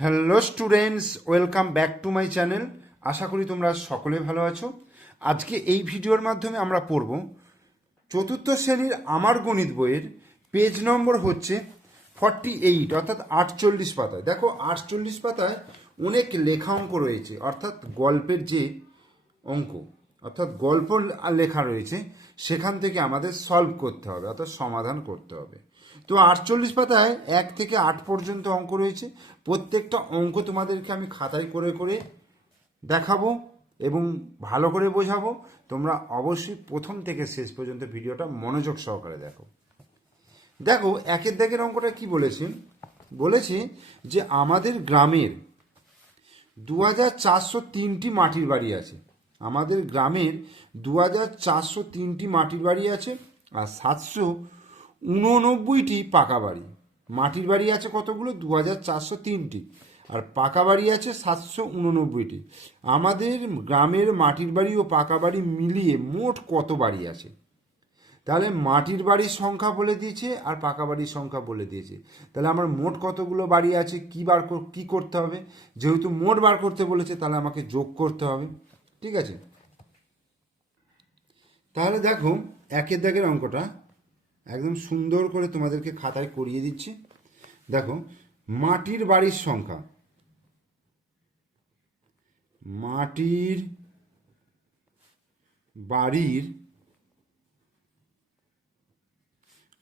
Hello students, welcome back to my channel. আশা করি তোমরা সকলে ভালো আছো। আজকে এই ভিডিওর মাধ্যমে আমরা পড়ব চতুর্থ শ্রেণীর আমার গণিত বইয়ের পেজ নম্বর হচ্ছে 48, অর্থাৎ 48 পাতায়। দেখো 48 পাতায় অনেক লেখা অঙ্ক রয়েছে, অর্থাৎ গল্পের যে অঙ্ক, অর্থাৎ গল্প লেখা রয়েছে, সেখান থেকে আমাদের সলভ করতে হবে, অর্থাৎ সমাধান করতে হবে। তো 48 পাতায় 1 থেকে 8 পর্যন্ত অঙ্ক রয়েছে। প্রত্যেকটা অঙ্ক তোমাদেরকে আমি খাতায় করে করে দেখাবো এবং ভালো করে বোঝাবো। তোমরা অবশ্যই প্রথম থেকে শেষ পর্যন্ত ভিডিওটা মনোযোগ সহকারে দেখো। দেখো একের দাগের অঙ্কটা কি বলেছে, বলেছে যে আমাদের গ্রামের 2403টি মাটির বাড়ি আছে। আমাদের গ্রামের 2403টি মাটির বাড়ি আছে আর 789টি পাকা বাড়ি। মাটির বাড়ি আছে কতগুলো? 2403টি, আর পাকা বাড়ি আছে 789টি। আমাদের গ্রামের মাটির বাড়ি ও পাকা বাড়ি মিলিয়ে মোট কত বাড়ি আছে? তাহলে মাটির বাড়ির সংখ্যা বলে দিয়েছে আর পাকা বাড়ির সংখ্যা বলে দিয়েছে। তাহলে আমার মোট কতগুলো বাড়ি আছে কি করতে হবে? যেহেতু মোট বার করতে বলেছে, তাহলে আমাকে যোগ করতে হবে। ঠিক আছে, তাহলে দেখো একের দাগের অঙ্কটা একদম সুন্দর করে তোমাদেরকে খাতায় করিয়ে দিচ্ছি। দেখো মাটির বাড়ির সংখ্যা, মাটির বাড়ির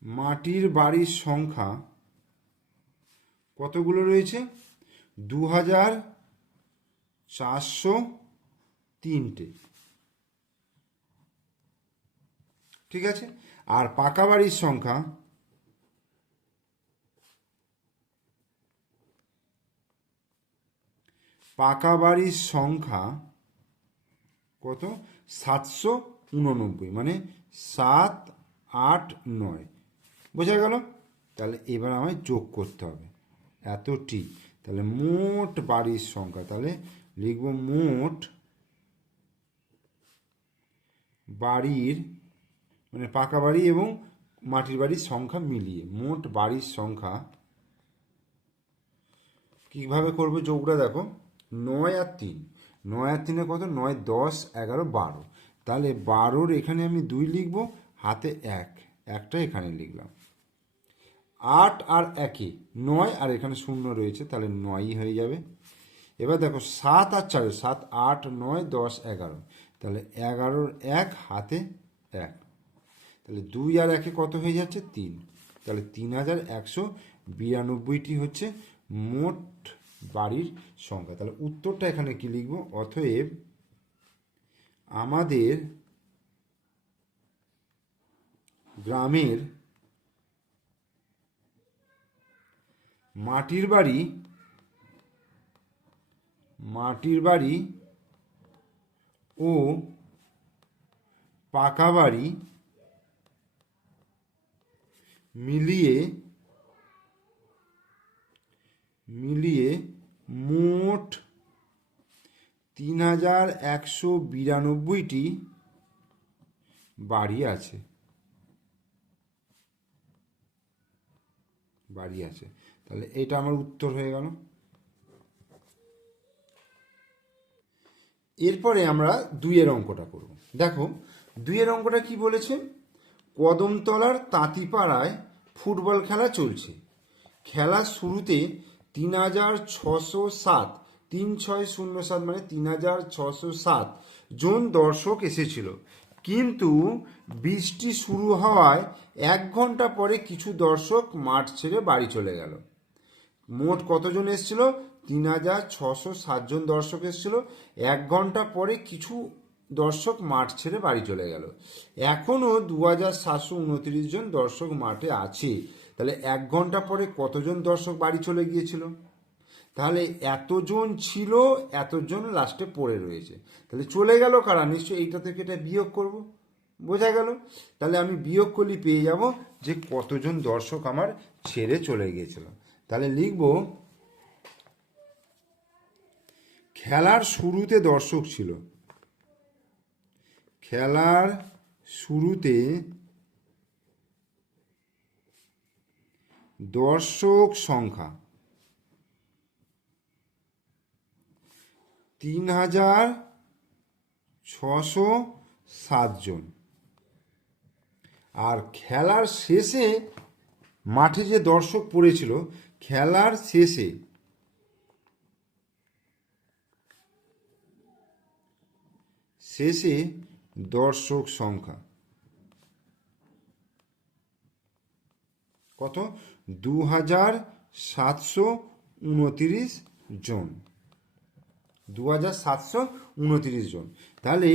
মাটির বাড়ির সংখ্যা কতগুলো রয়েছে? 2403টে। ঠিক আছে, আর পাকা বাড়ির সংখ্যা কত? 789, মানে 789। বোঝা গেল? তাহলে এবার আমায় যোগ করতে হবে এতটি। তাহলে মোট বাড়ির সংখ্যা, তাহলে লিখব মোট বাড়ির, মানে পাকা বাড়ি এবং মাটির বাড়ির সংখ্যা মিলিয়ে মোট বাড়ির সংখ্যা। কীভাবে করবো যোগটা? দেখো 9 আর 3, 9 আর 3 কত? 9, 10, 11, 12। তাহলে 12-র এখানে আমি 2 লিখব, হাতে 1, একটা এখানে লিখলাম। 8 আর 1, 9, আর এখানে 0 রয়েছে, তাহলে 9ই হয়ে যাবে। এবার দেখো 7 আর 4, 7, 8, 9, 10, 11, তাহলে 11-র 1, হাতে 1, তাহলে 2 আর 1 কত হয়ে যাচ্ছে? 3। তাহলে 3192টি হচ্ছে মোট বাড়ির সংখ্যা। তাহলে উত্তরটা এখানে কি লিখব? অতএব আমাদের গ্রামের মাটির বাড়ি ও পাকা বাড়ি মিলিয়ে মোট 3192টি বাড়ি আছে। তাহলে এটা আমার উত্তর হয়ে গেল। এরপরে আমরা 2-এর অঙ্কটা করব। দেখো 2-এর অঙ্কটা কি বলেছে? কদমতলার তাঁতিপাড়ায় ফুটবল খেলা চলছে। খেলার শুরুতে 3607, 3607 মানে 3607 জন দর্শক এসেছিল, কিন্তু বৃষ্টি শুরু হওয়ায় 1 ঘন্টা পরে কিছু দর্শক মাঠ ছেড়ে বাড়ি চলে গেল। মোট কতজন এসেছিল? 3607 জন দর্শক এসেছিল। 1 ঘন্টা পরে কিছু দর্শক মাঠ ছেড়ে বাড়ি চলে গেল। এখনও 2729 জন দর্শক মাঠে আছে। তাহলে 1 ঘন্টা পরে কতজন দর্শক বাড়ি চলে গিয়েছিল? তাহলে এতজন ছিল, এতজন লাস্টে পড়ে রয়েছে। তাহলে চলে গেল কারা? নিশ্চয়ই এইটা থেকে এটা বিয়োগ করব। বোঝা গেল? তাহলে আমি বিয়োগ করলে পেয়ে যাব যে কতজন দর্শক আমার ছেড়ে চলে গিয়েছিল। তাহলে লিখব খেলার শুরুতে দর্শক ছিল, খেলার শুরুতে দর্শক সংখ্যা 3,607 জন। আর খেলার শেষে মাঠে যে দর্শক পড়েছিল, খেলার শেষে দর্শক সংখ্যা কত? 2,729 জন। 2,729 জন। তাহলে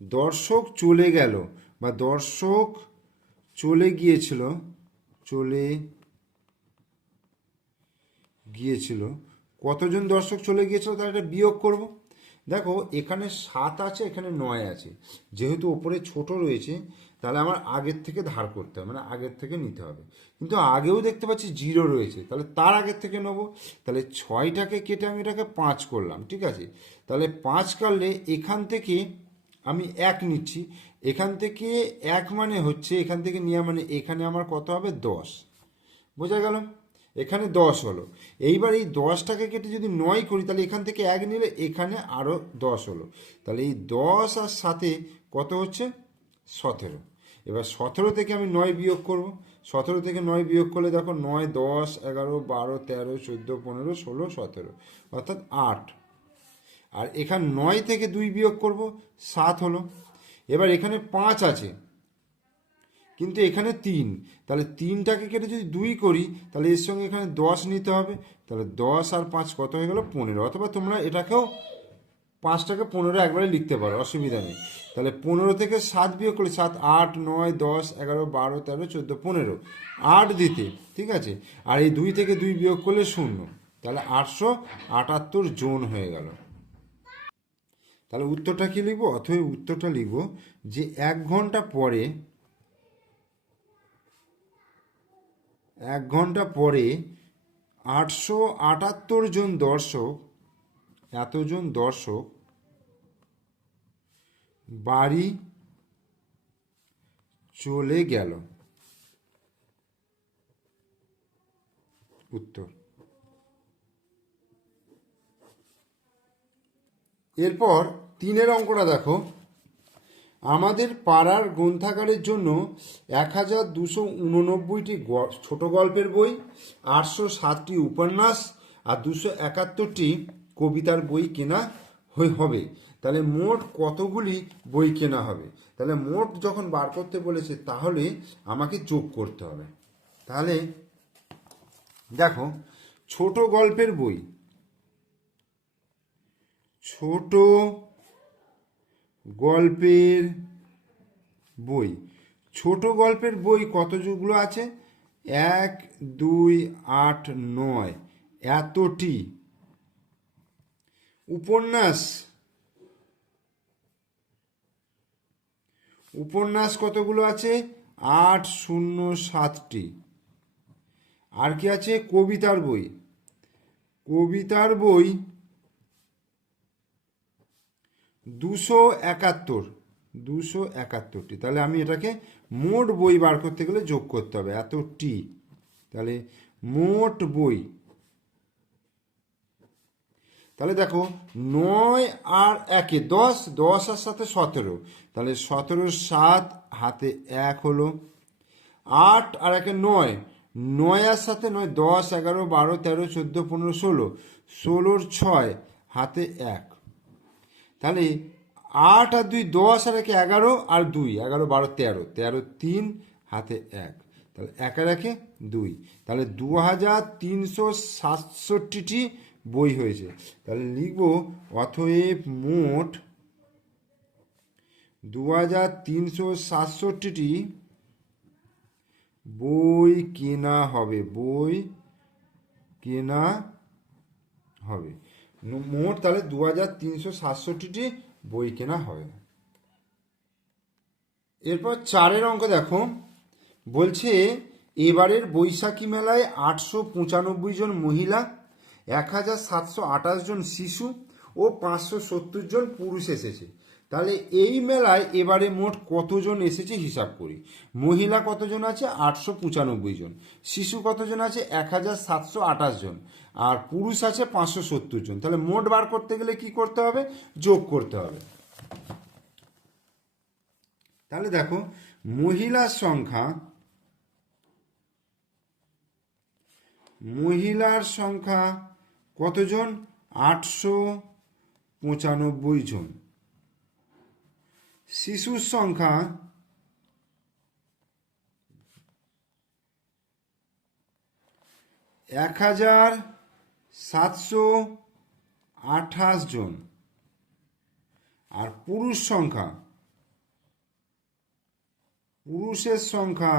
দর্শক চলে গেল বা দর্শক চলে গিয়েছিল কতজন দর্শক চলে গিয়েছিল তাহলে এটা বিয়োগ করব। দেখো এখানে 7 আছে, এখানে 9 আছে, যেহেতু ওপরে ছোট রয়েছে তাহলে আমার আগের থেকে ধার করতে হবে, মানে আগের থেকে নিতে হবে। কিন্তু আগেও দেখতে পাচ্ছি 0 রয়েছে, তাহলে তার আগের থেকে নেবো। তাহলে 6টাকে কেটে আমি এটাকে 5 করলাম, ঠিক আছে। তাহলে 5 কাটলে এখান থেকে আমি 1 নিচ্ছি, এখান থেকে 1 মানে হচ্ছে এখান থেকে নেওয়া মানে এখানে আমার কত হবে? 10। বোঝা গেল? এখানে 10 হলো। এইবার এই 10টাকে কেটে যদি 9 করি তাহলে এখান থেকে 1 নিলে এখানে আরও 10 হলো। তাহলে এই 10 আর সাথে কত হচ্ছে? 17। এবার 17 থেকে আমি 9 বিয়োগ করব। 17 থেকে 9 বিয়োগ করলে দেখো 9, 10, 11, 12, 13, 14, 15, 16, 17, অর্থাৎ 8। আর এখানে 9 থেকে 2 বিয়োগ করব, 7 হলো। এবার এখানে 5 আছে কিন্তু এখানে 3, তাহলে 3টাকে কেটে যদি 2 করি তাহলে এর সঙ্গে এখানে 10 নিতে হবে। তাহলে 10 আর 5 কত হয়ে গেল? 15। অথবা তোমরা এটাকেও 5টাকে 15 একবারে লিখতে পারো, অসুবিধা নেই। তাহলে 15 থেকে 7 বিয়োগ করলে 7, 8, 9, 10, 11, 12, 13, 14, 15, 8 দিতে, ঠিক আছে। আর এই 2 থেকে 2 বিয়োগ করলে 0, তাহলে 878 জন হয়ে গেল। তাহলে উত্তরটা কি লিখবো? অথবা উত্তরটা লিখবো যে 1 ঘন্টা পরে 878 জন দর্শক, এতজন দর্শক বাড়ি চলে গেল। উত্তর। এরপর 3 অঙ্কটা দেখো। আমাদের পাড়ার গ্রন্থাগারের জন্য 1,289টি ছোট গল্পের বই, 807টি উপন্যাস আর 271টি কবিতার বই কেনা হবে। তাহলে মোট কতগুলি বই কেনা হবে? তাহলে মোট যখন বার করতে বলেছে তাহলে আমাকে যোগ করতে হবে। তাহলে দেখো ছোট গল্পের বই, ছোট গল্পের বই কতগুলো আছে? 1, 2, 8, 9, এতটি। উপন্যাস কতগুলো আছে? 807টি। আর কি আছে? কবিতার বই 271টি। তাহলে আমি এটাকে মোট বই বার করতে গেলে যোগ করতে হবে এতটি। তাহলে মোট বই, তাহলে দেখো 9 আর 1 10, 10 আর সাথে 17, তাহলে 17 7 হাতে 1 হলো। 8 আর 1 9, 9 আর সাথে 9, 10, 11, 12, 13, 14, 15, 16, 16 6 হাতে 1। তাহলে 8 আর 2 10 আর 1 11 আর 2 11, 12, 13, 13 3 হাতে 1, তাহলে 1 আর 1 2, তাহলে 2,367টি বই হয়েছে। তাহলে লিখব অতএব মোট 2,367টি বই কেনা হবে। মোট তাহলে 2,367টি বই কেনা হবে। এরপর 4 অঙ্ক দেখো। বলছে এবারের বৈশাখী মেলায় 895 জন মহিলা, 1,728 জন শিশু ও 570 জন পুরুষ এসেছে। তাহলে এই মেলায় এবারে মোট কতজন এসেছে হিসাব করি। মহিলা কতজন আছে? 895 জন। শিশু কতজন আছে? 1728 জন। আর পুরুষ আছে 570 জন। তাহলে মোট বার করতে গেলে কি করতে হবে? যোগ করতে হবে। তাহলে দেখো, মহিলার সংখ্যা কতজন? 895 জন। শিশুর সংখ্যা 1728 জন। আর পুরুষের সংখ্যা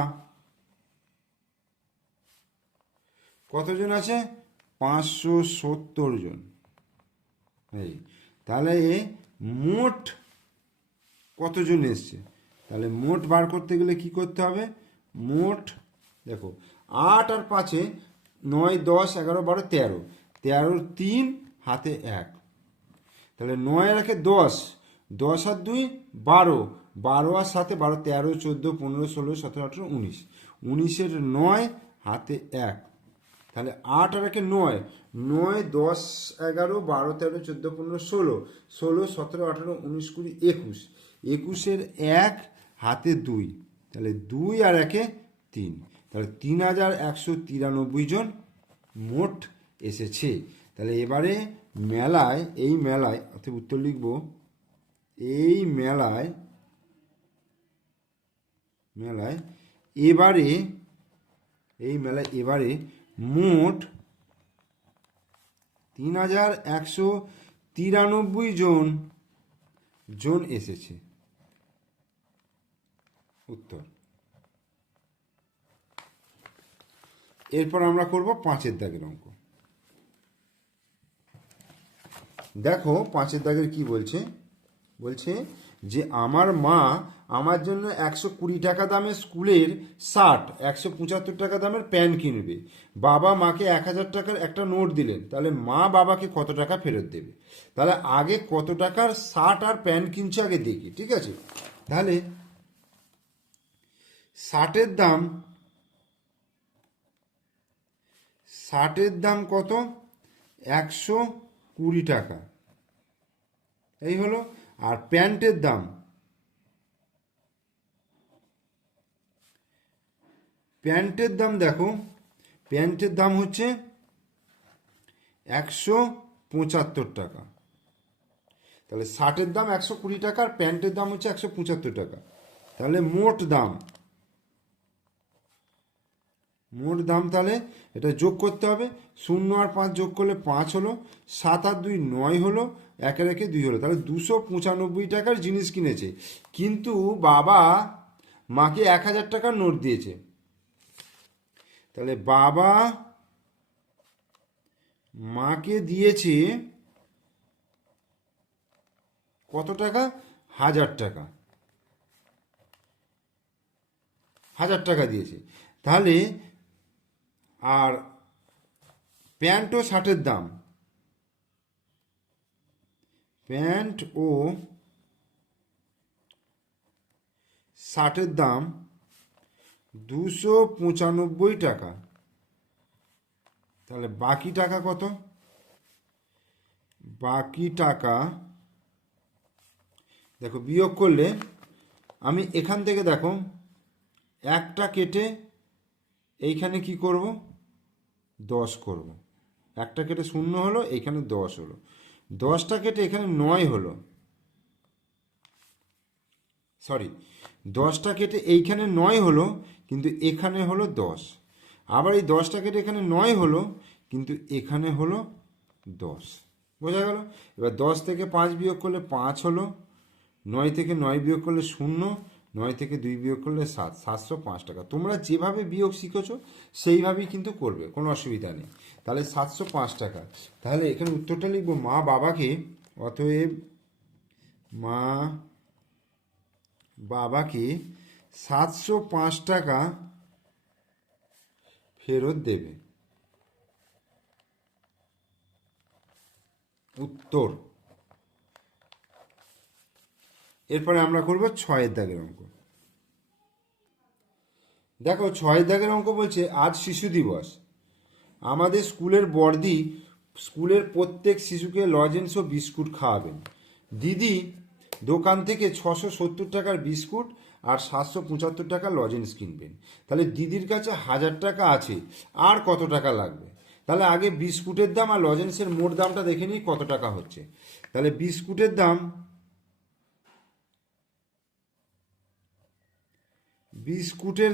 কতজন আছে? 570 জন। এই তাহলে মোট কতজন এসছে? তাহলে মোট বার করতে গেলে কি করতে হবে? মোট দেখো, 8 আর 5-এ 9, 10, 11, 12, 13, 13 3 হাতে 1, তাহলে 9 আর 1 10, 10 আর 2 12, 12 আর 7 12, 13 14 15 16 17 18 19, 19-এর 9 হাতে 1, তাহলে 8 আর 1 9, 9 10 11 12 13 14 15 16, 16 17 18 19 20 21, 21-এর 1 হাতে 2, তাহলে 2 আর 1 3, তাহলে 3193 জন মোট এসেছে। তাহলে এবারে এই মেলায় অর্থাৎ উত্তর লিখব, এই মেলায় এবারে মোট 3193 জন এসেছে। উত্তর। এরপর আমরা করব 5-এর দাগের অঙ্ক। দেখো 5-এর দাগের কি বলছে? বলছে যে আমার মা আমার জন্য 120 টাকা দামের স্কুলের শার্ট, 175 টাকা দামের প্যান্ট কিনবে। বাবা মাকে 1000 টাকার একটা নোট দিলেন। তাহলে মা বাবাকে কত টাকা ফেরত দেবে? তাহলে আগে কত টাকার শার্ট আর প্যান্ট কিনছে আগে দেখি, ঠিক আছে? তাহলে শার্টের দাম কত? 120 টাকা, এই হলো। আর প্যান্টের দাম দেখো, প্যান্টের দাম হচ্ছে 175 টাকা। তাহলে শার্টের দাম 120 টাকা আর প্যান্টের দাম হচ্ছে 175 টাকা। তাহলে মোট দাম তাহলে এটা যোগ করতে হবে। 0 আর 5 যোগ করলে 5 হলো, 7 আর 2 9 হলো, 1 আর 1 2 হলো। তাহলে 295 টাকার জিনিস কিনেছে, কিন্তু বাবা মাকে 1000 টাকার নোট দিয়েছে। তাহলে বাবা মাকে দিয়েছে কত টাকা? 1000 টাকা। 1000 টাকা দিয়েছে। তাহলে আর প্যান্ট ও শার্টের দাম, প্যান্ট ও শার্টের দাম 295 টাকা। তাহলে বাকি টাকা কত? বাকি টাকা দেখো, বিয়োগ করলে আমি এখান থেকে দেখো একটা কেটে এইখানে কি করব? 10 করব। একটা কেটে 0 হলো, এইখানে 10 হলো। 10টা কেটে এখানে 9 হলো, সরি, 10টা কেটে এইখানে 9 হলো, কিন্তু এখানে হলো 10। আবার এই 10টা কেটে এখানে 9 হলো, কিন্তু এখানে হলো 10। বোঝা গেল? এবার 10 থেকে 5 বিয়োগ করলে 5 হলো, 9 থেকে 9 বিয়োগ করলে 0, 9 থেকে 2 বিয়োগ করলে 7, 705 টাকা। তোমরা যেভাবে বিয়োগ শিখেছো সেইভাবেই কিন্তু করবে, কোনো অসুবিধা নেই। তাহলে 705 টাকা। তাহলে এখানে উত্তরটা লিখবো, মা বাবাকে, অতএব মা বাবাকে 705 টাকা ফেরত দেবে। উত্তর। এরপরে আমরা করব 6 দাগের অঙ্ক। দেখো 6 দাগের অঙ্ক বলছে, আজ শিশু দিবস। আমাদের স্কুলের বড়দি স্কুলের প্রত্যেক শিশুকে লজেন্স ও বিস্কুট খাওয়াবেন। দিদি দোকান থেকে 670 টাকার বিস্কুট আর 775 টাকা লজেন্স কিনবেন। তাহলে দিদির কাছে 1000 টাকা আছে, আর কত টাকা লাগবে? তাহলে আগে বিস্কুটের দাম আর লজেন্সের মোট দামটা দেখে নিই কত টাকা হচ্ছে। তাহলে বিস্কুটের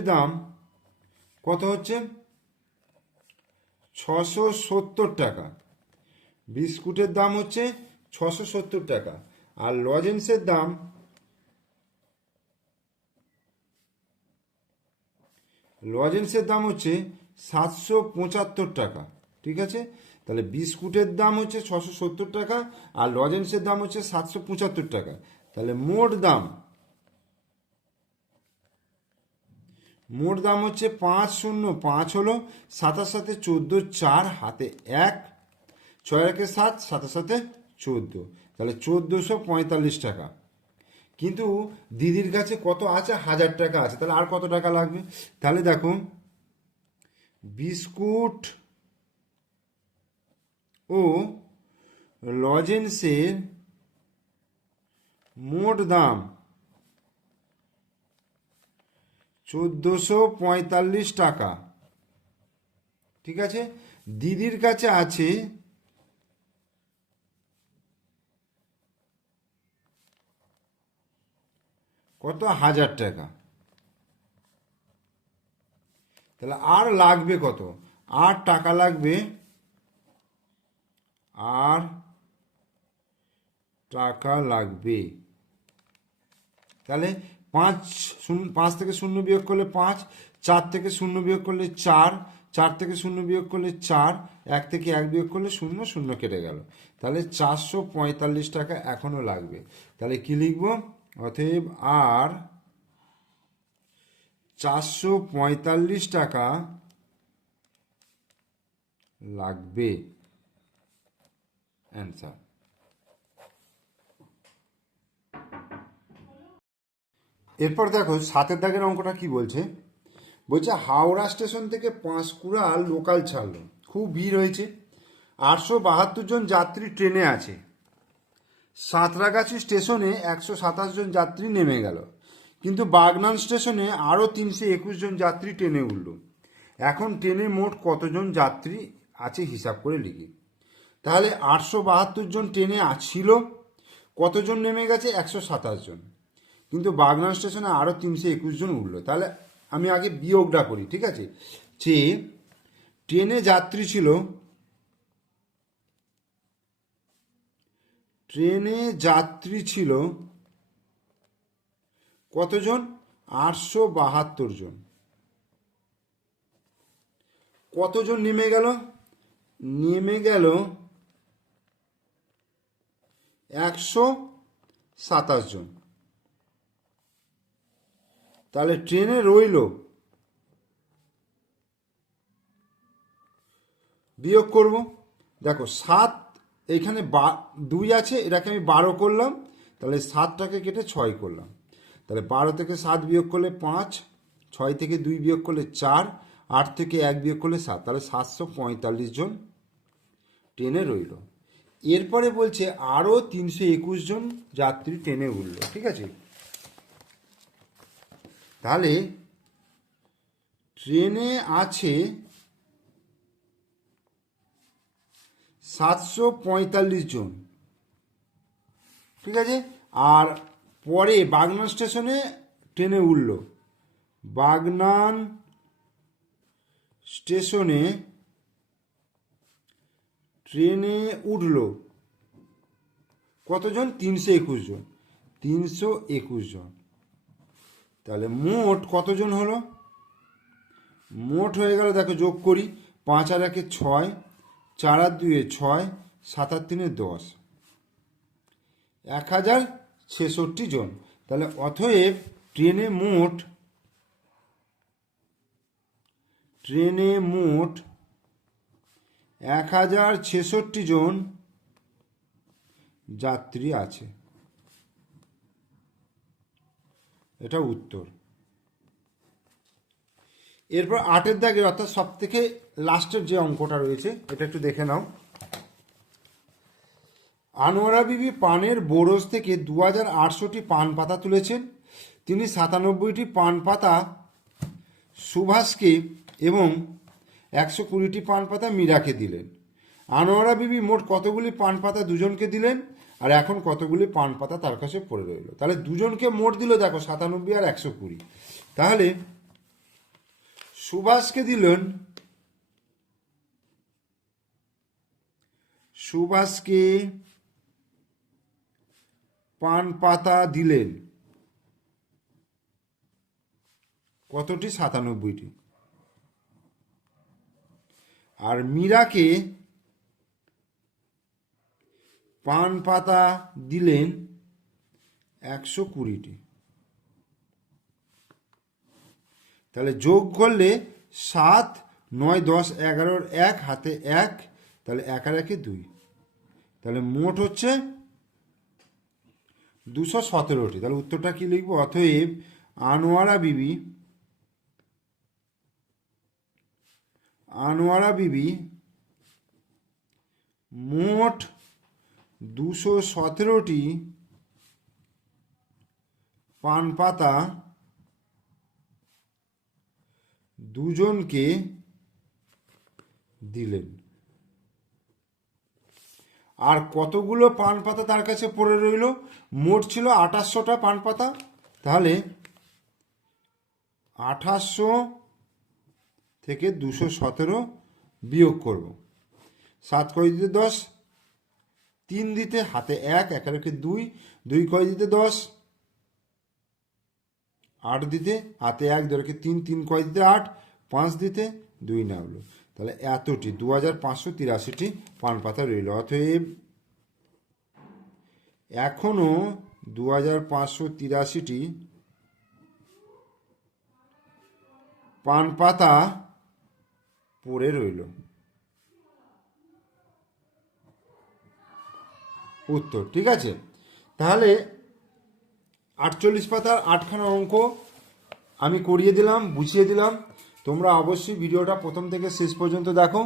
দাম কত হচ্ছে? 670 টাকা। বিস্কুটের দাম হচ্ছে 670 টাকা। আর লজেন্সের দাম হচ্ছে 775 টাকা। ঠিক আছে, তাহলে বিস্কুটের দাম হচ্ছে 670 টাকা আর লজেন্সের দাম হচ্ছে 775 টাকা। তাহলে মোট দাম হচ্ছে 505 হলো, 7 সাথে 14, 4 হাতে 1, 6 একে 7, 7 সাথে 14, তাহলে 1445 টাকা। কিন্তু দিদির কাছে কত আছে? 1000 টাকা আছে। তাহলে আর কত টাকা লাগবে? তাহলে দেখো, বিস্কুট ও লজেন্সের মোট দাম 1445 টাকা। ঠিক আছে, দিদির কাছে আছে কত? 1000 টাকা। তাহলে আর লাগবে কত? আর টাকা লাগবে, আর টাকা লাগবে। তাহলে 5 থেকে 0 বিয়োগ করলে 5, 4 থেকে 0 বিয়োগ করলে 4, 4 থেকে 0 বিয়োগ করলে 4, 1 থেকে 1 বিয়োগ করলে 0, 0 কেটে গেল। তাহলে 445 টাকা এখনো লাগবে। তাহলে কি লিখব? অতএব আর 445 টাকা লাগবে। অ্যান্সার। এরপর দেখো 7 দাগের অঙ্কটা কি বলছে। বলছে হাওড়া স্টেশন থেকে পাঁশকুড়া লোকাল ছাড়লো, খুব ভিড় হয়েছে, 872 জন যাত্রী ট্রেনে আছে। সাঁতরাগাছি স্টেশনে 127 জন যাত্রী নেমে গেল, কিন্তু বাগনান স্টেশনে আরও 321 জন যাত্রী ট্রেনে উঠল। এখন ট্রেনে মোট কতজন যাত্রী আছে হিসাব করে লিখি। তাহলে 872 জন ট্রেনে ছিল, কতজন নেমে গেছে? 127 জন, কিন্তু বাগনান স্টেশনে আরও 321 জন উঠলো। তাহলে আমি আগে বিয়োগটা করি। ঠিক আছে, যে ট্রেনে যাত্রী ছিল কতজন? 872 জন। কতজন নেমে গেল? নেমে গেল 127 জন। তাহলে ট্রেনে রইল, বিয়োগ করব। দেখো 7, এখানে 2 আছে, এটাকে আমি 12 করলাম, তাহলে 7টাকে কেটে 6 করলাম। তাহলে 12 থেকে 7 বিয়োগ করলে 5, 6 থেকে 2 বিয়োগ করলে 4, 8 থেকে 1 বিয়োগ করলে 7, তাহলে 745 জন ট্রেনে রইল। এরপরে বলছে আরও 321 জন যাত্রী ট্রেনে উঠল। ঠিক আছে, তাহলে ট্রেনে আছে 745 জন। ঠিক আছে, আর পরে বাগনান স্টেশনে ট্রেনে উঠল। বাগনান স্টেশনে ট্রেনে উঠল কতজন? 321 জন। 321 জন। তাহলে মোট কতজন হলো? মোট হয়ে গেল, দেখো যোগ করি, 5 আর 1 6, 4 আর 2 6, 7 আর 3 10, 1066 জন। তাহলে অতএব ট্রেনে মোট 1066 জন যাত্রী আছে। এটা উত্তর। এরপর 8-এর দাগের অর্থাৎ সব থেকে লাস্টের যে অঙ্কটা রয়েছে এটা একটু দেখে নাও। আনোয়ারা বিবি পানের বোরজ থেকে 2800টি পান পাতা তুলেছেন। তিনি 97টি পান পাতা সুভাষকে এবং 120টি পান পাতা মীরাকে দিলেন। আনোয়ারা বিবি মোট কতগুলি পান পাতা দুজনকে দিলেন, আর এখন কতগুলি পান পাতা তার কাছে পড়ে রইল। তাহলে দুজনকে মোট দিল দেখো 97 আর 120। তাহলে সুভাষকে দিলেন, সুভাষকে পান পাতা দিলেন কতটি? 97টি। আর মীরাকে পান পাতা দিলেন 120টি। তাহলে যোগ করলে 7, 9, 10, 11, 1 হাতে 1, তাহলে 1 আর 1 2, তাহলে মোট হচ্ছে 217টি। তাহলে উত্তরটা কি লিখব? অতএব আনোয়ারা বিবি মোট 217টি পান পাতা দুজনকে দিলেন। আর কতগুলো পান পাতা তার কাছে পড়ে রইল? মোট ছিল 2800টা পান পাতা। তাহলে 2800 থেকে 217 বিয়োগ করব। 7 কয় দিতে 10, 3 দিতে হাতে 1, 1 আর 1 2, 2 কয় দিতে 10, 8 দিতে হাতে 1, 2 রেখে 3, 3 কয় দিতে 8, 5 দিতে 2 নামলো। তাহলে এতটি 2583টি পান পাতা রইল। অতএব এখনো 2583টি পান পাতা পড়ে রইল। উত্তর ঠিক আছে। তাহলে 48 পাতার 8খানা অঙ্ক আমি করিয়ে দিলাম, বুঝিয়ে দিলাম। তোমরা অবশ্যই ভিডিওটা প্রথম থেকে শেষ পর্যন্ত দেখো।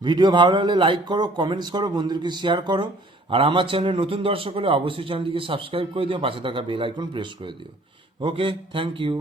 ভিডিও ভালো লাগলে লাইক করো, কমেন্টস করো, বন্ধুদেরকে শেয়ার করো। আর আমার চ্যানেলে নতুন দর্শক হলে অবশ্যই চ্যানেলটিকে সাবস্ক্রাইব করে দিও, পাশে থাকা বেল আইকন প্রেস করে দিও। ওকে, থ্যাংক ইউ।